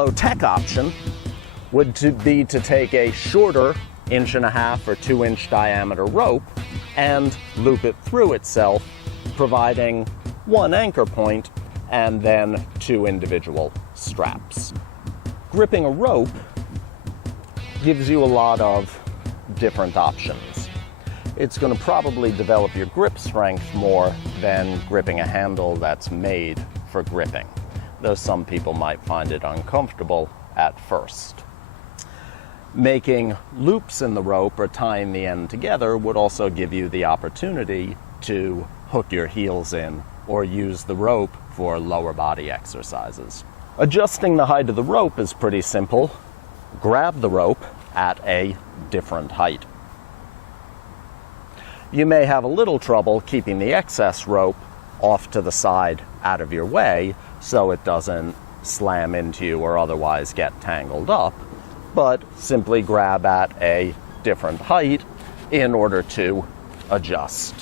low-tech option would be to take a shorter 1.5 or 2 inch diameter rope and loop it through itself, providing one anchor point and then 2 individual straps. Gripping a rope gives you a lot of different options. It's going to probably develop your grip strength more than gripping a handle that's made for gripping, though some people might find it uncomfortable at first. Making loops in the rope or tying the end together would also give you the opportunity to hook your heels in or use the rope for lower body exercises. Adjusting the height of the rope is pretty simple. Grab the rope at a different height. You may have a little trouble keeping the excess rope off to the side out of your way so it doesn't slam into you or otherwise get tangled up, but simply grab at a different height in order to adjust.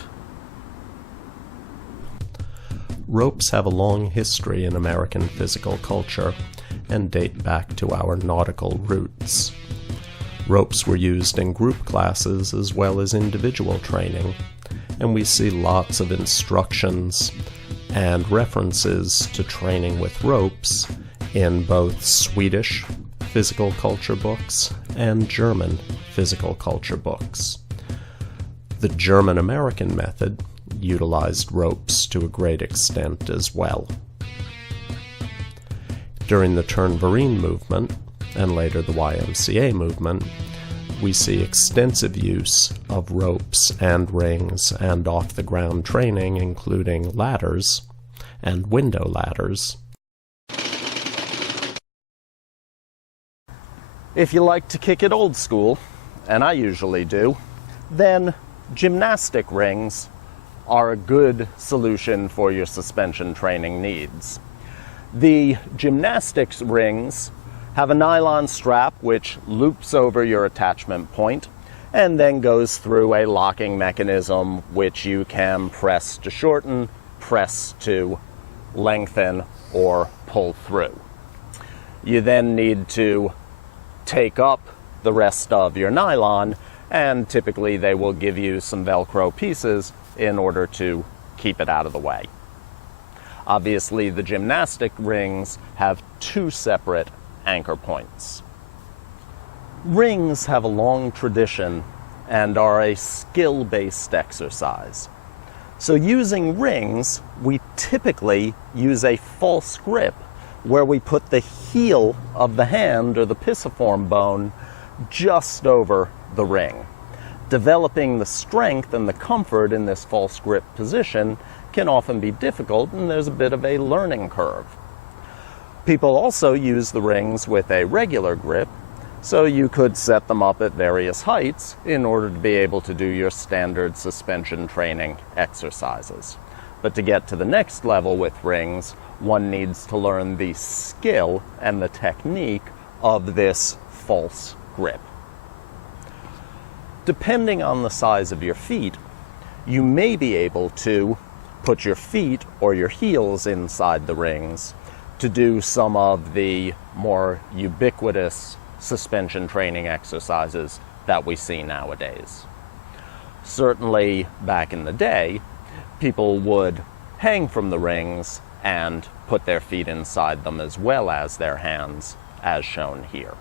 Ropes have a long history in American physical culture and date back to our nautical roots. Ropes were used in group classes as well as individual training, and we see lots of instructions and references to training with ropes in both Swedish physical culture books and German physical culture books. The German-American method utilized ropes to a great extent as well. During the Turnverein movement, and later the YMCA movement, we see extensive use of ropes and rings and off-the-ground training, including ladders and window ladders. If you like to kick it old school, and I usually do, then gymnastic rings are a good solution for your suspension training needs. The gymnastics rings have a nylon strap which loops over your attachment point and then goes through a locking mechanism which you can press to shorten, press to lengthen, or pull through. You then need to take up the rest of your nylon, and typically they will give you some Velcro pieces in order to keep it out of the way. Obviously, the gymnastic rings have 2 separate anchor points. Rings have a long tradition and are a skill-based exercise. So using rings, we typically use a false grip where we put the heel of the hand or the pisiform bone just over the ring. Developing the strength and the comfort in this false grip position can often be difficult, and there's a bit of a learning curve. People also use the rings with a regular grip, so you could set them up at various heights in order to be able to do your standard suspension training exercises. But to get to the next level with rings, one needs to learn the skill and the technique of this false grip. Depending on the size of your feet, you may be able to put your feet or your heels inside the rings to do some of the more ubiquitous suspension training exercises that we see nowadays. Certainly back in the day, people would hang from the rings and put their feet inside them as well as their hands, as shown here.